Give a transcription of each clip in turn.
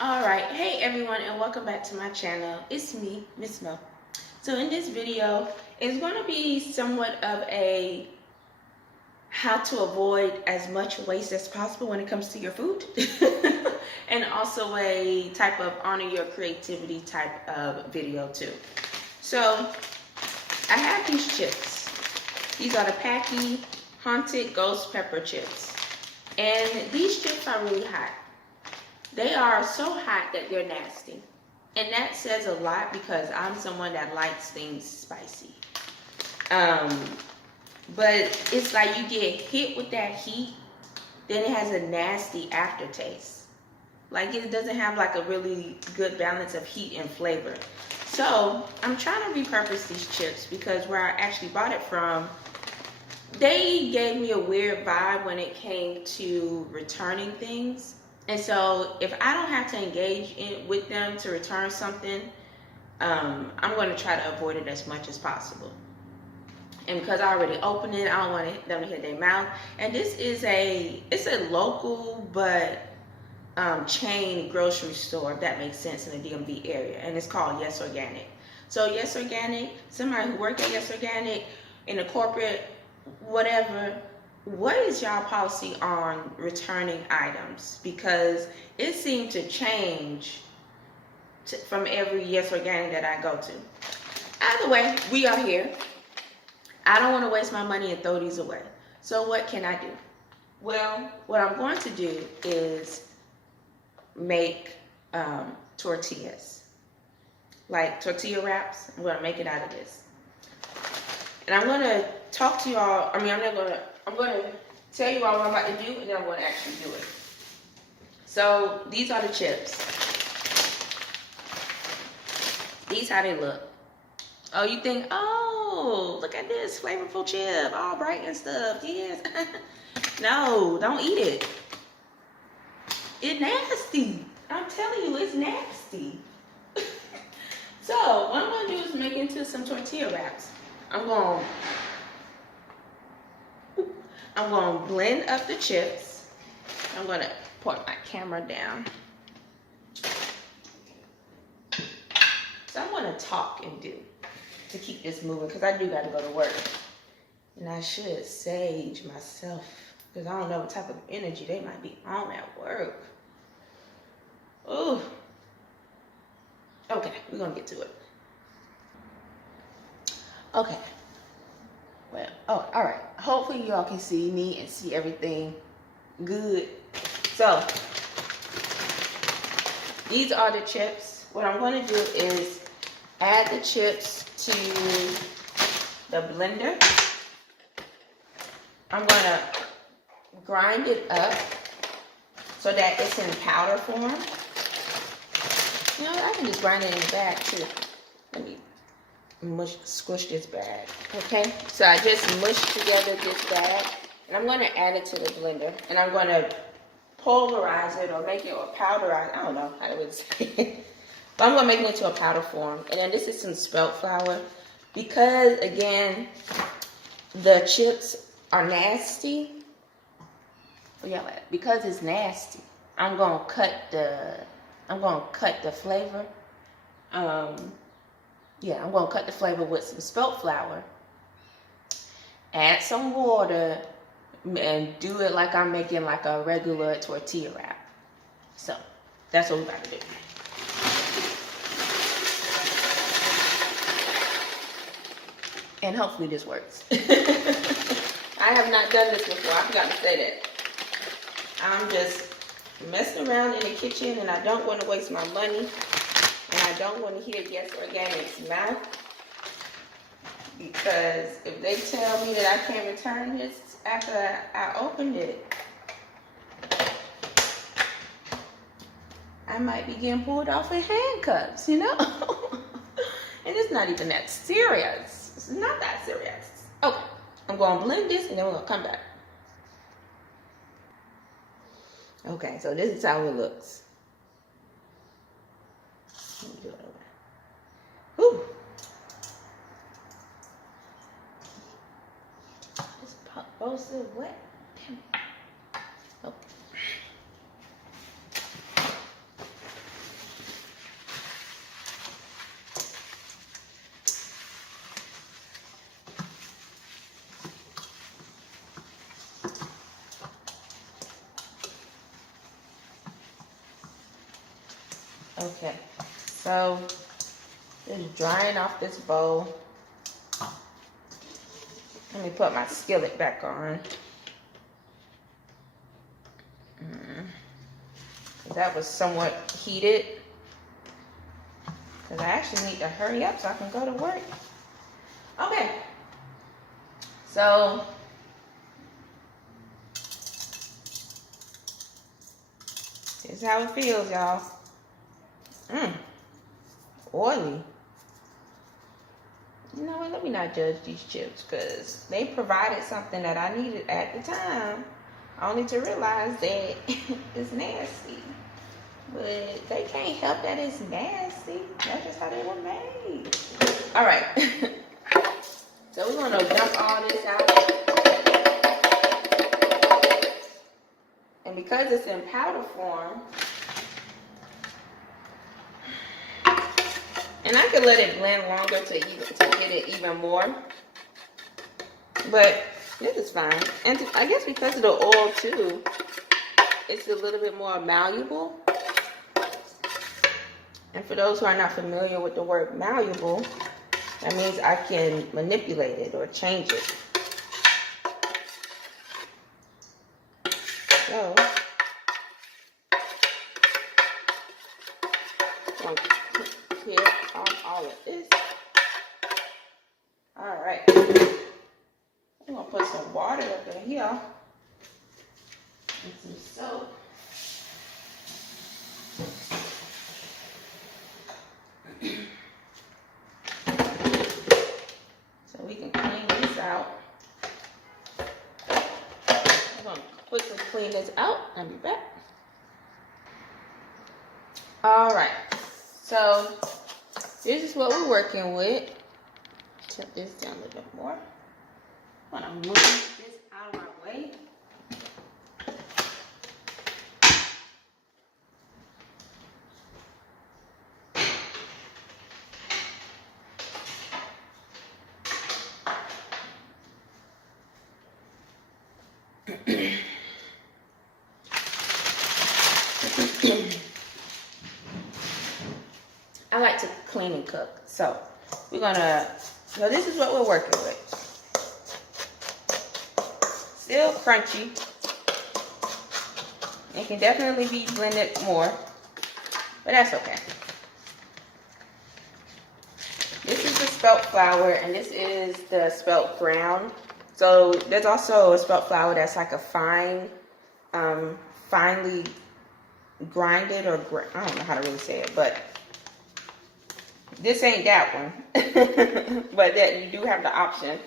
Alright, hey everyone, and welcome back to my channel. It's me, Miss Mo. So in this video, it's going to be somewhat of a how to avoid as much waste as possible when it comes to your food. And also a type of honor your creativity type of video too. So I have these chips. These are the Paqui Haunted Ghost Pepper Chips. And these chips are really hot. They are so hot that they're nasty. And that says a lot because I'm someone that likes things spicy. But it's like you get hit with that heat, then it has a nasty aftertaste. Like it doesn't have like a really good balance of heat and flavor. So I'm trying to repurpose these chips because where I actually bought it from, they gave me a weird vibe when it came to returning things. And so if I don't have to engage with them to return something, I'm going to try to avoid it as much as possible. And because I already opened it, I don't want them to hit their mouth. And this is it's a local but chain grocery store, if that makes sense, in the DMV area. And it's called Yes Organic. So Yes Organic, somebody who worked at Yes Organic in a corporate whatever, what is y'all policy on returning items? Because it seemed to change from every Yes Organic that I go to. Either way, we are here. I don't want to waste my money and throw these away. So what can I do? Well, what I'm going to do is make tortillas. Like tortilla wraps. I'm going to make it out of this. And I'm going to talk to y'all. I'm going to tell you all what I'm about to do, and then I'm going to actually do it. So these are the chips. These how they look. Oh, you think, oh, look at this flavorful chip, all bright and stuff. Yes. No, don't eat it. It's nasty. I'm telling you, it's nasty. So what I'm going to do is make it into some tortilla wraps. I'm going to blend up the chips. I'm going to put my camera down. So I'm going to talk and do to keep this moving because I do got to go to work. And I should sage myself because I don't know what type of energy they might be on at work. Ooh. Okay, we're going to get to it. Okay. Well, oh, all right. Hopefully y'all can see me and see everything good. So, these are the chips. What I'm going to do is add the chips to the blender. I'm going to grind it up so that it's in powder form. You know, I can just grind it in the bag too. Let me squish this bag. Okay, so I just mushed together this bag, and I'm going to add it to the blender, and I'm going to pulverize it or make it or powderize. I don't know how to really say it, but I'm going to make it into a powder form. And then this is some spelt flour because again the chips are nasty. Yeah, because it's nasty, I'm going to cut the flavor. Yeah, I'm going to cut the flavor with some spelt flour, add some water, and do it like I'm making like a regular tortilla wrap. So, that's what we're about to do. And hopefully this works. I have not done this before. I forgot to say that. I'm just messing around in the kitchen, and I don't want to waste my money. And I don't want to hear Yes Organic's mouth, because if they tell me that I can't return this after I opened it, I might be getting pulled off in handcuffs, you know? And it's not even that serious. It's not that serious. Okay, I'm going to blend this, and then we're going to come back. Okay, so this is how it looks. Let me do it over. Whew. This bowl still wet. Damn. Oh. Okay, so just drying off this bowl. Let me put my skillet back on. That was somewhat heated. Because I actually need to hurry up so I can go to work. Okay. So, this is how it feels, y'all. Oily. You know what? Let me not judge these chips because they provided something that I needed at the time. Only to realize that it's nasty. But they can't help that it's nasty. That's just how they were made. All right. So we're going to dump all this out. And because it's in powder form, and I could let it blend longer to get it even more. But this is fine. And I guess because of the oil too, it's a little bit more malleable. And for those who are not familiar with the word malleable, that means I can manipulate it or change it. So, I'm going to clear off all of this. All right. I'm going to put some water up in here and some soap. So we can clean this out. I'm going to quickly clean this out. I'll be back. All right. So this is what we're working with. Chop this down a little bit more. I'm going to move this out of my way. I like to clean and cook. So this is what we're working with. Still crunchy. It can definitely be blended more, but that's okay. This is the spelt flour, and this is the spelt ground. So there's also a spelt flour that's like a finely grinded, or I don't know how to really say it, but this ain't that one. But that you do have the option.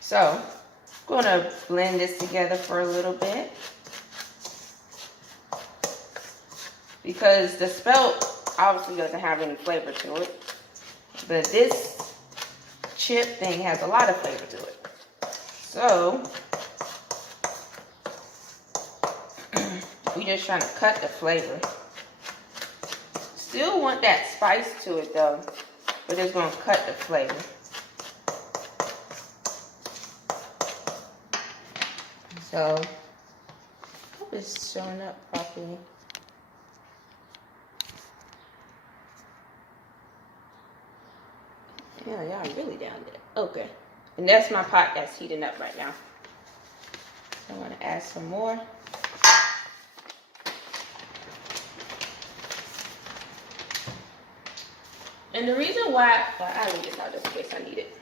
So I'm gonna blend this together for a little bit, because the spelt obviously doesn't have any flavor to it, but this chip thing has a lot of flavor to it. So we're just trying to cut the flavor. Still want that spice to it though, but it's gonna cut the flavor. So hope it's showing up properly. Yeah, y'all really down there. Okay. And that's my pot that's heating up right now. So I'm gonna add some more. And the reason why, I'll leave this out just in case I need it.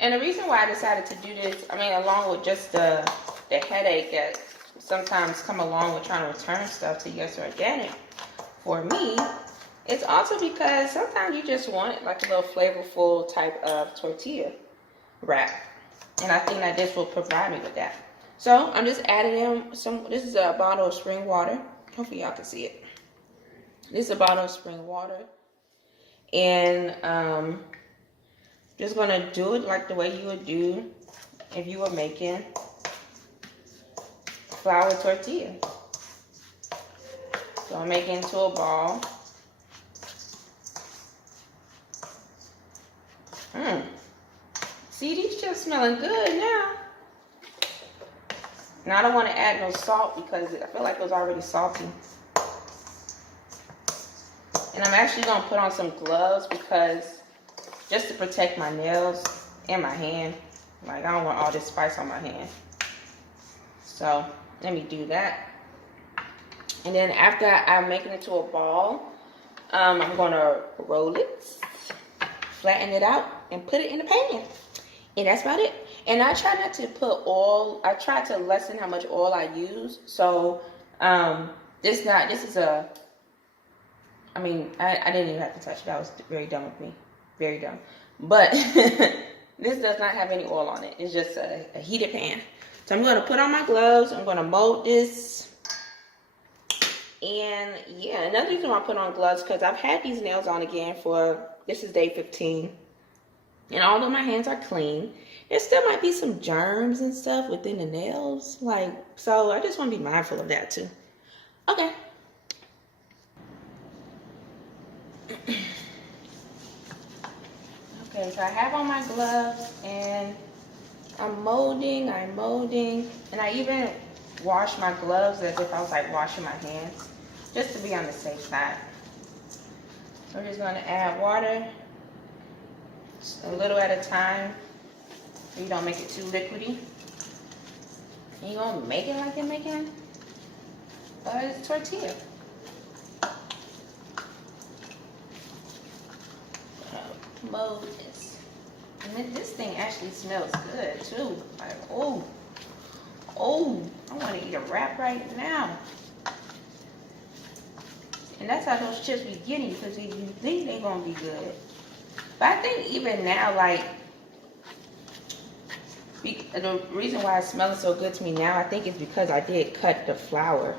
And the reason why I decided to do this, along with just the headache that sometimes come along with trying to return stuff to US Organic, for me, it's also because sometimes you just want like a little flavorful type of tortilla wrap. And I think that this will provide me with that. So I'm just adding in this is a bottle of spring water. Hopefully y'all can see it. This is a bottle of spring water. And just gonna do it like the way you would do if you were making flour tortilla. So I'm making it into a ball. See, these chips smelling good now. And I don't want to add no salt because I feel like it was already salty. And I'm actually going to put on some gloves because just to protect my nails and my hand. Like, I don't want all this spice on my hand. So let me do that. And then after I make it into a ball, I'm going to roll it, flatten it out, and put it in the pan. And that's about it. And I try not to put oil. I try to lessen how much oil I use. So this is a, I mean, I didn't even have to touch it. That was very dumb of me. Very dumb. But this does not have any oil on it. It's just a heated pan. So I'm going to put on my gloves. I'm going to mold this. And yeah, another reason why I put on gloves because I've had these nails on again for, this is day 15. And although my hands are clean, there still might be some germs and stuff within the nails. Like, so I just want to be mindful of that too. Okay. Okay, so I have on my gloves and I'm molding, and I even wash my gloves as if I was like washing my hands, just to be on the safe side. I'm just going to add water, just a little at a time, so you don't make it too liquidy. And you're going to make it like you're making a tortilla. Mold this. And then this thing actually smells good too. Like, oh, I want to eat a wrap right now. And that's how those chips be getting, because you think they're gonna be good. But I think even now, like, the reason why it's smelling so good to me now, I think it's because I did cut the flour.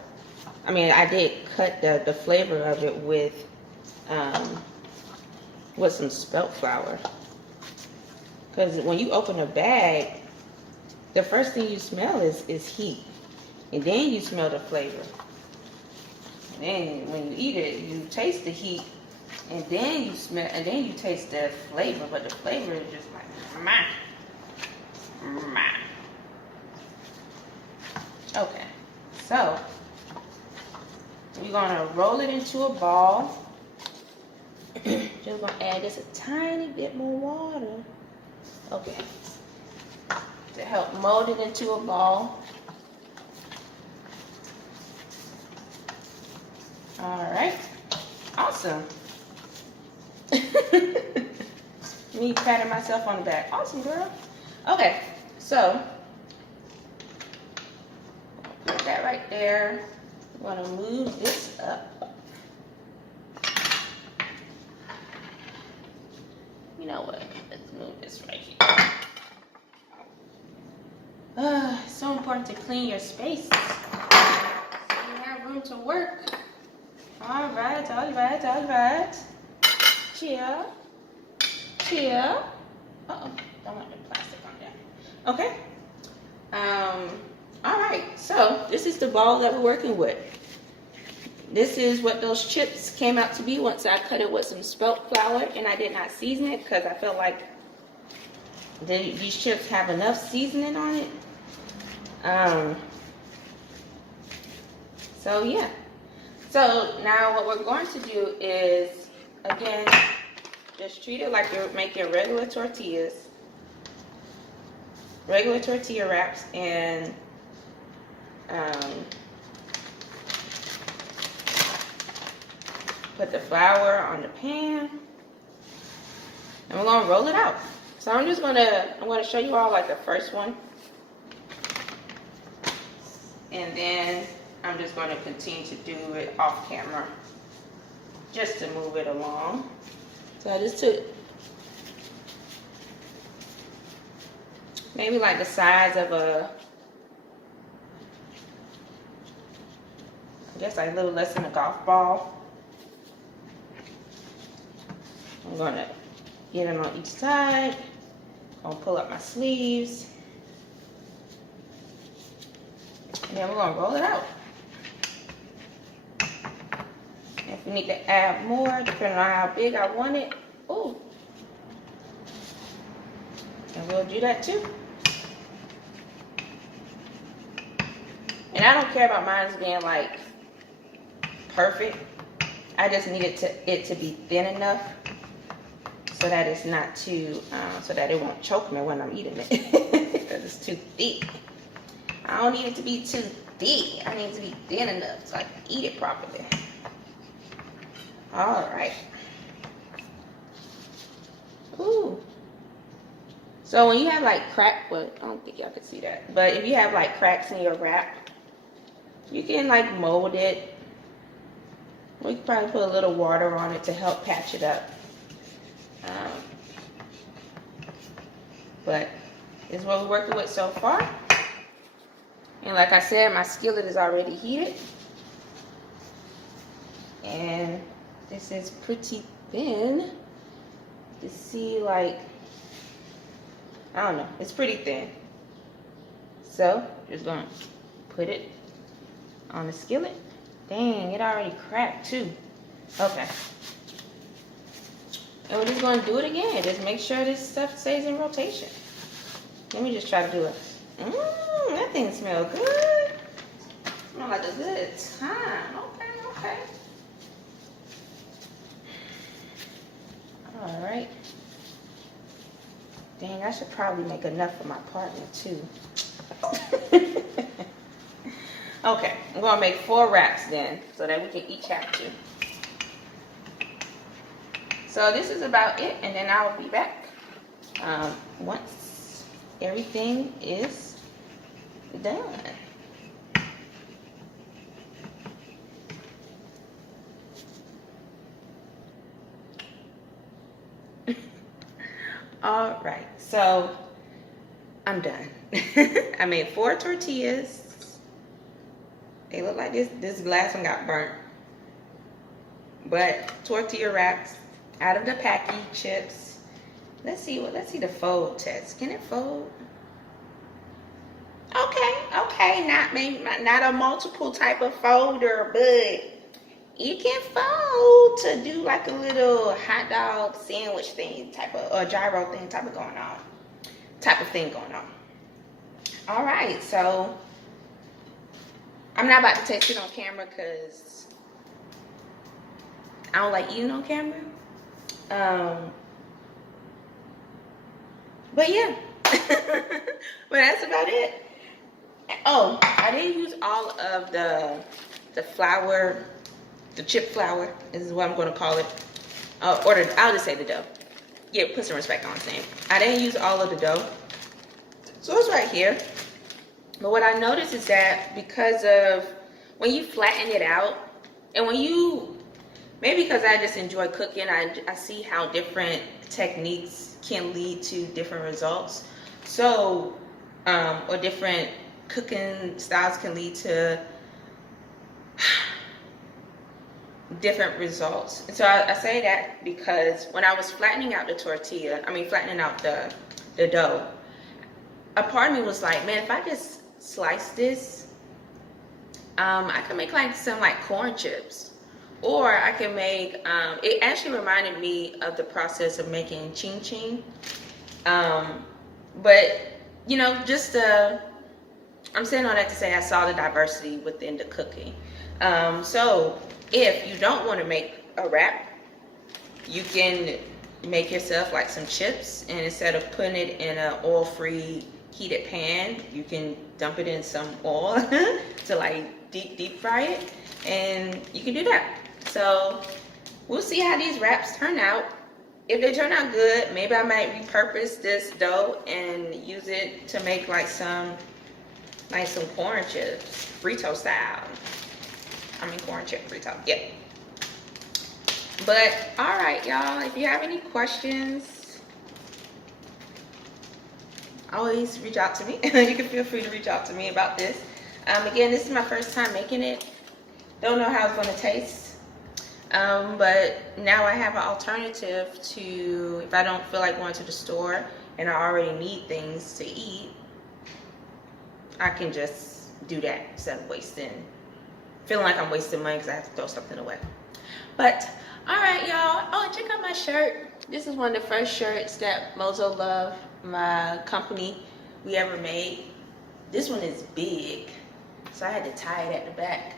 I mean, I did cut the flavor of it with some spelt flour. Because when you open a bag, the first thing you smell is heat. And then you smell the flavor. And then when you eat it, you taste the heat. And then you smell, and then you taste the flavor. But the flavor is just like, meh. Okay. So, you're going to roll it into a ball. Just going to add just a tiny bit more water. Okay. To help mold it into a ball. Alright. Awesome. Me patting myself on the back. Awesome, girl. Okay. So, put that right there. I'm going to move this up. You know what? Let's move this right here. It's so important to clean your space so you have room to work. All right. Chill. Uh-oh, don't want the plastic on there. Okay. All right. So this is the ball that we're working with. This is what those chips came out to be once I cut it with some spelt flour, and I did not season it because I felt like these chips have enough seasoning on it. So yeah. So now what we're going to do is, again, just treat it like you're making regular tortillas. Regular tortilla wraps, and put the flour on the pan, and we're gonna roll it out. So I'm gonna show you all like the first one, and then I'm just gonna continue to do it off camera, just to move it along. So I just took maybe like the size of I guess like a little less than a golf ball. I'm gonna get them on each side. I'm gonna pull up my sleeves. And then we're gonna roll it out. If we need to add more, depending on how big I want it, ooh. And we'll do that too. And I don't care about mine being like perfect. I just need it to be thin enough so that it's not too, so that it won't choke me when I'm eating it. Because it's too thick. I don't need it to be too thick. I need it to be thin enough so I can eat it properly. All right. Ooh. So when you have like crack, well, I don't think y'all can see that. But if you have like cracks in your wrap, you can like mold it. We can probably put a little water on it to help patch it up. But it's what we're working with so far. And like I said, my skillet is already heated. And this is pretty thin. You see, like, I don't know, it's pretty thin. So, just gonna put it on the skillet. Dang, it already cracked too. Okay. And we're just gonna do it again. Just make sure this stuff stays in rotation. Let me just try to do it. That thing smells good. Smells like a good time. Okay. All right. Dang, I should probably make enough for my partner too. Okay, I'm gonna make 4 wraps then, so that we can each have 2. So this is about it, and then I'll be back once everything is done. All right, so I'm done. I made 4 tortillas. They look like this. This last one got burnt. But tortilla wraps out of the Paqui chips. Let's see the fold test. Can it fold? Okay. Not a multiple type of folder, but it can fold to do like a little hot dog sandwich thing type of, or gyro thing type of thing going on. All right, so I'm not about to taste it on camera because I don't like eating on camera. But yeah, but that's about it. Oh, I didn't use all of the flour, the chip flour. This is what I'm going to call it. I'll just say the dough. Yeah, put some respect on the name. I didn't use all of the dough, so it's right here. But what I noticed is that because of when you flatten it out, and when you, maybe because I just enjoy cooking, I see how different techniques can lead to different results. So, or different cooking styles can lead to different results. And so I say that because when I was flattening out the tortilla, flattening out the dough, a part of me was like, man, if I just slice this, I can make like some like corn chips, or I can make, it actually reminded me of the process of making ching ching. But you know, just I'm saying all that to say I saw the diversity within the cooking. So if you don't want to make a wrap, you can make yourself like some chips, and instead of putting it in an oil-free heated pan, you can dump it in some oil to like deep fry it, and you can do that. So we'll see how these wraps turn out. If they turn out good, maybe I might repurpose this dough and use it to make like some corn chips, Frito style. Corn chip Frito, yeah. But all right, y'all, if you have any questions, always reach out to me. You can feel free to reach out to me about this. Again, this is my first time making it. Don't know how it's going to taste. But now I have an alternative to, if I don't feel like going to the store and I already need things to eat, I can just do that instead of feeling like I'm wasting money because I have to throw something away. But all right, y'all. Oh, and check out my shirt. This is one of the first shirts that Mozo Love, my company, we ever made. This one is big. so I had to tie it at the back.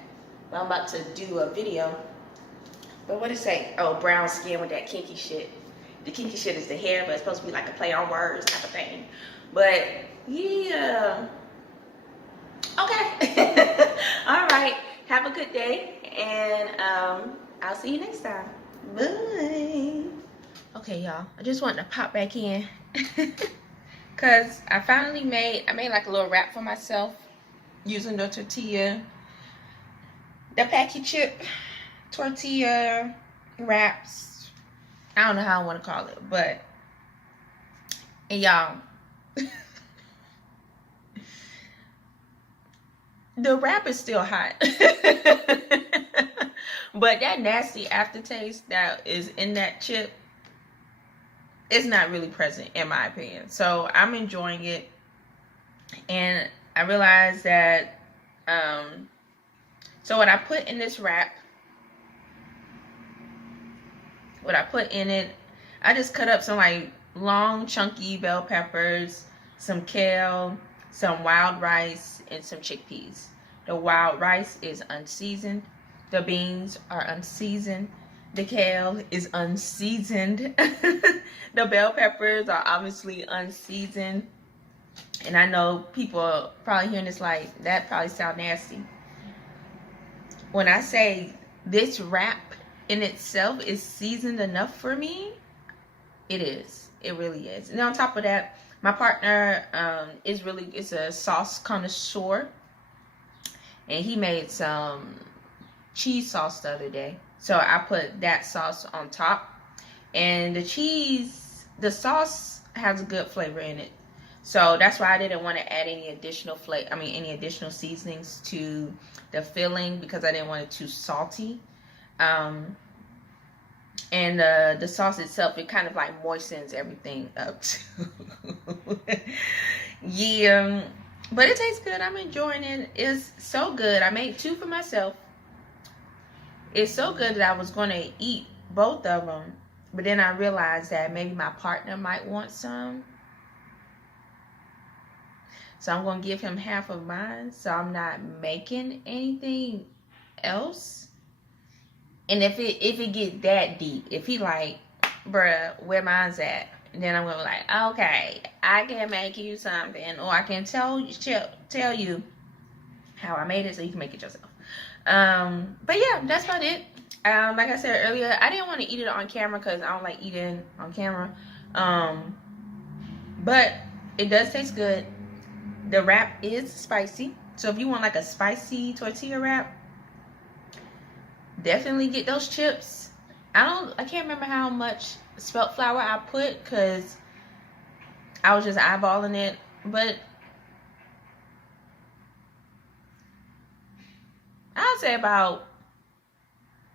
But I'm about to do a video. But what it say? Oh, brown skin with that kinky shit. The kinky shit is the hair, but it's supposed to be like a play on words type of thing. But yeah. Okay. All right. Have a good day, and I'll see you next time. Bye. Okay, y'all. I just wanted to pop back in because I finally made like a little wrap for myself using the tortilla, the Paqui chip tortilla wraps. I don't know how I want to call it, but and y'all, the wrap is still hot. But that nasty aftertaste that is in that chip is not really present, in my opinion. So I'm enjoying it. And I realized that, so what I put in this wrap, what I put in it, I just cut up some like long chunky bell peppers, some kale, some wild rice, and some chickpeas. The wild rice is unseasoned. The beans are unseasoned. The kale is unseasoned. The bell peppers are obviously unseasoned. And I know people are probably hearing this like, that probably sound nasty. When I say this wrap in itself is seasoned enough for me, it is. It really is. And on top of that, my partner is a sauce connoisseur. And he made some cheese sauce the other day, so I put that sauce on top, and the sauce has a good flavor in it, so that's why I didn't want to add any additional any additional seasonings to the filling, because I didn't want it too salty. And the sauce itself, it kind of like moistens everything up too. Yeah, but it tastes good. I'm enjoying it. It's so good. I made 2 for myself. It's so good that I was going to eat both of them. But then I realized that maybe my partner might want some. So I'm going to give him half of mine. So I'm not making anything else. And if it gets that deep, if he like, bruh, where mine's at? And then I'm going to be like, okay, I can make you something. Or I can tell you how I made it so you can make it yourself. But yeah, that's about it. Like I said earlier, I didn't want to eat it on camera because I don't like eating on camera. But it does taste good. The wrap is spicy. So if you want like a spicy tortilla wrap, definitely get those chips. I can't remember how much spelt flour I put because I was just eyeballing it. But I'll say about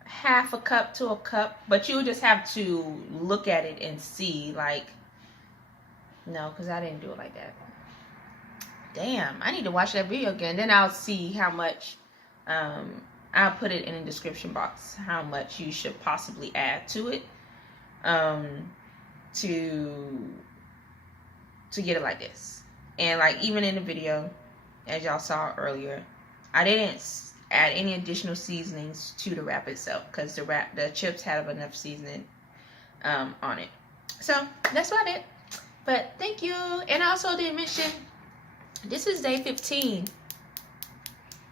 half a cup to a cup, but you just have to look at it and see, like, no, because I didn't do it like that. Damn, I need to watch that video again. Then I'll see how much, I'll put it in the description box, how much you should possibly add to it, to get it like this. And like, even in the video, as y'all saw earlier, I didn't add any additional seasonings to the wrap itself because the chips have enough seasoning on it. So that's about it. But thank you. And I also didn't mention, this is day 15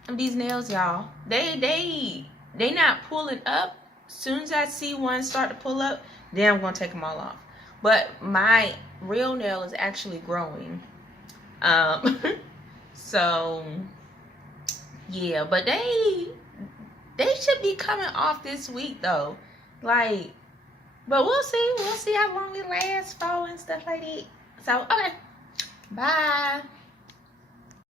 of these nails, y'all. They not pulling up. As soon as I see one start to pull up, then I'm gonna take them all off. But my real nail is actually growing. So yeah, but they should be coming off this week though. Like, but we'll see how long it lasts for and stuff like that. So okay, bye.